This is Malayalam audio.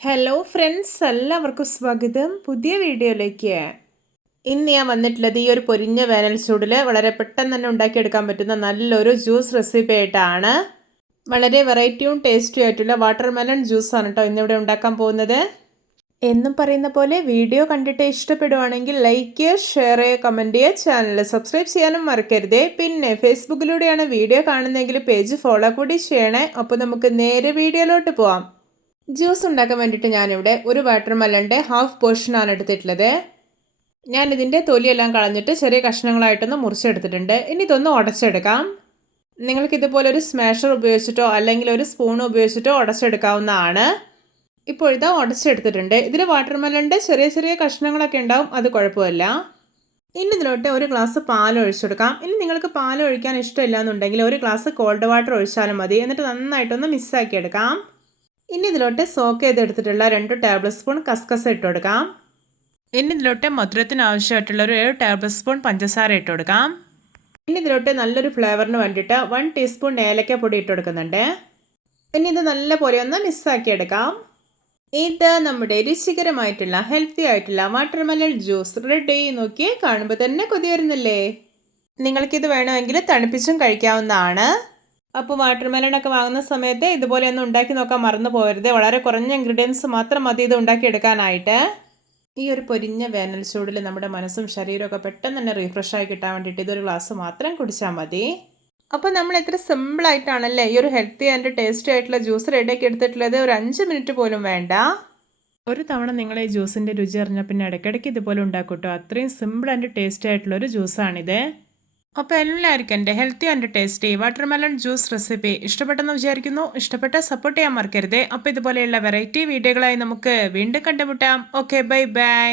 ഹലോ ഫ്രണ്ട്സ്, എല്ലാവർക്കും സ്വാഗതം പുതിയ വീഡിയോയിലേക്ക്. ഇന്ന് ഞാൻ വന്നിട്ടുള്ളത് ഈ ഒരു പൊരിഞ്ഞ വേനൽ ചൂടിൽ വളരെ പെട്ടെന്ന് തന്നെ ഉണ്ടാക്കിയെടുക്കാൻ പറ്റുന്ന നല്ലൊരു ജ്യൂസ് റെസിപ്പി ആയിട്ടാണ്. വളരെ വെറൈറ്റിയും ടേസ്റ്റിയും ആയിട്ടുള്ള വാട്ടർമെലൺ ജ്യൂസാണ് കേട്ടോ ഇന്നിവിടെ ഉണ്ടാക്കാൻ പോകുന്നത്. എന്നും പറയുന്ന പോലെ വീഡിയോ കണ്ടിട്ട് ഇഷ്ടപ്പെടുവാണെങ്കിൽ ലൈക്ക് ചെയ്യുക, ഷെയർ ചെയ്യുക, കമൻറ്റ് ചെയ്യുക, ചാനൽ സബ്സ്ക്രൈബ് ചെയ്യാനും മറക്കരുതേ. പിന്നെ ഫേസ്ബുക്കിലൂടെയാണ് വീഡിയോ കാണുന്നതെങ്കിൽ പേജ് ഫോളോ കൂടി ചെയ്യണേ. അപ്പോൾ നമുക്ക് നേരെ വീഡിയോയിലോട്ട് പോവാം. ജ്യൂസ് ഉണ്ടാക്കാൻ വേണ്ടിയിട്ട് ഞാനിവിടെ ഒരു വാട്ടർമെലൻ്റെ ഹാഫ് പോർഷനാണ് എടുത്തിട്ടുള്ളത്. ഞാനിതിൻ്റെ തൊലിയെല്ലാം കളഞ്ഞിട്ട് ചെറിയ കഷ്ണങ്ങളായിട്ടൊന്ന് മുറിച്ചെടുത്തിട്ടുണ്ട്. ഇനി ഇതൊന്ന് ഉടച്ചെടുക്കാം. നിങ്ങൾക്കിതുപോലെ ഒരു സ്മാഷർ ഉപയോഗിച്ചിട്ടോ അല്ലെങ്കിൽ ഒരു സ്പൂൺ ഉപയോഗിച്ചിട്ടോ ഉടച്ചെടുക്കാവുന്നതാണ്. ഇപ്പോൾ ഇതാ ഉടച്ചെടുത്തിട്ടുണ്ട്. ഇതിൽ വാട്ടർമെലൻ്റെ ചെറിയ ചെറിയ കഷ്ണങ്ങളൊക്കെ ഉണ്ടാവും, അത് കുഴപ്പമില്ല. ഇനി ഇതിലോട്ട് ഒരു ഗ്ലാസ് പാൽ ഒഴിച്ചെടുക്കാം. ഇനി നിങ്ങൾക്ക് പാൽ ഒഴിക്കാൻ ഇഷ്ടമില്ല എന്നുണ്ടെങ്കിൽ ഒരു ഗ്ലാസ് കോൾഡ് വാട്ടർ ഒഴിച്ചാലും മതി. എന്നിട്ട് നന്നായിട്ടൊന്ന് മിക്സാക്കി എടുക്കാം. ഇനി ഇതിലോട്ട് സോക്ക് ചെയ്തെടുത്തിട്ടുള്ള 2 ടേബിൾ സ്പൂൺ കസ്കസ് ഇട്ട് കൊടുക്കാം. ഇനി ഇതിലോട്ട് മധുരത്തിന് ആവശ്യമായിട്ടുള്ള ഒരു 7 ടേബിൾ സ്പൂൺ പഞ്ചസാര ഇട്ട് കൊടുക്കാം. ഇനി ഇതിലോട്ട് നല്ലൊരു ഫ്ലേവറിന് വേണ്ടിയിട്ട് 1 ടീസ്പൂൺ ഏലക്കപ്പൊടി ഇട്ട് കൊടുക്കുന്നുണ്ട്. ഇനി ഇത് നല്ലപോലെ ഒന്ന് മിക്സാക്കി എടുക്കാം. ഇത് നമ്മുടെ രുചികരമായിട്ടുള്ള ഹെൽത്തി ആയിട്ടുള്ള വാട്ടർമെലൺ ജ്യൂസ് റെഡി. നോക്കി കാണുമ്പോൾ തന്നെ കൊതി വരുന്നില്ലേ? നിങ്ങൾക്കിത് വേണമെങ്കിൽ തണുപ്പിച്ചും കഴിക്കാവുന്നതാണ്. അപ്പോൾ വാട്ടർമെലണൊക്കെ വാങ്ങുന്ന സമയത്ത് ഇതുപോലെ ഒന്ന് ഉണ്ടാക്കി നോക്കാൻ മറന്നു പോകരുത്. വളരെ കുറഞ്ഞ ഇൻഗ്രീഡിയൻസ് മാത്രം മതി ഇത് ഉണ്ടാക്കിയെടുക്കാനായിട്ട്. ഈ ഒരു പൊരിഞ്ഞ വേനൽ ചൂടിൽ നമ്മുടെ മനസ്സും ശരീരമൊക്കെ പെട്ടെന്ന് തന്നെ റീഫ്രഷ് ആയി കിട്ടാൻ വേണ്ടിയിട്ട് ഇതൊരു ഗ്ലാസ് മാത്രം കുടിച്ചാൽ മതി. അപ്പോൾ നമ്മൾ എത്ര സിമ്പിളായിട്ടാണല്ലേ ഈ ഒരു ഹെൽത്തി ആൻഡ് ടേസ്റ്റി ആയിട്ടുള്ള ജ്യൂസ് റെഡിയാക്കി എടുത്തിട്ടുള്ളത്. ഒരു 5 മിനിറ്റ് പോലും വേണ്ട. ഒരു തവണ നിങ്ങൾ ഈ ജ്യൂസിൻ്റെ രുചി അറിഞ്ഞാൽ പിന്നെ ഇടയ്ക്കിടയ്ക്ക് ഇതുപോലെ ഉണ്ടാക്കൂട്ടോ. അത്രയും സിമ്പിൾ ആൻഡ് ടേസ്റ്റി ആയിട്ടുള്ളൊരു ജ്യൂസാണിത്. അപ്പോൾ എല്ലാവർക്കും എൻ്റെ healthy and tasty watermelon juice recipe ഇഷ്ടപ്പെട്ടെന്ന് വിചാരിക്കുന്നു. ഇഷ്ടപ്പെട്ടാൽ സപ്പോർട്ട് ചെയ്യാൻ മറക്കരുത്. അപ്പോൾ ഇതുപോലെയുള്ള വെറൈറ്റി വീഡിയോകളായി നമുക്ക് വീണ്ടും കണ്ടുമുട്ടാം. Okay, bye bye.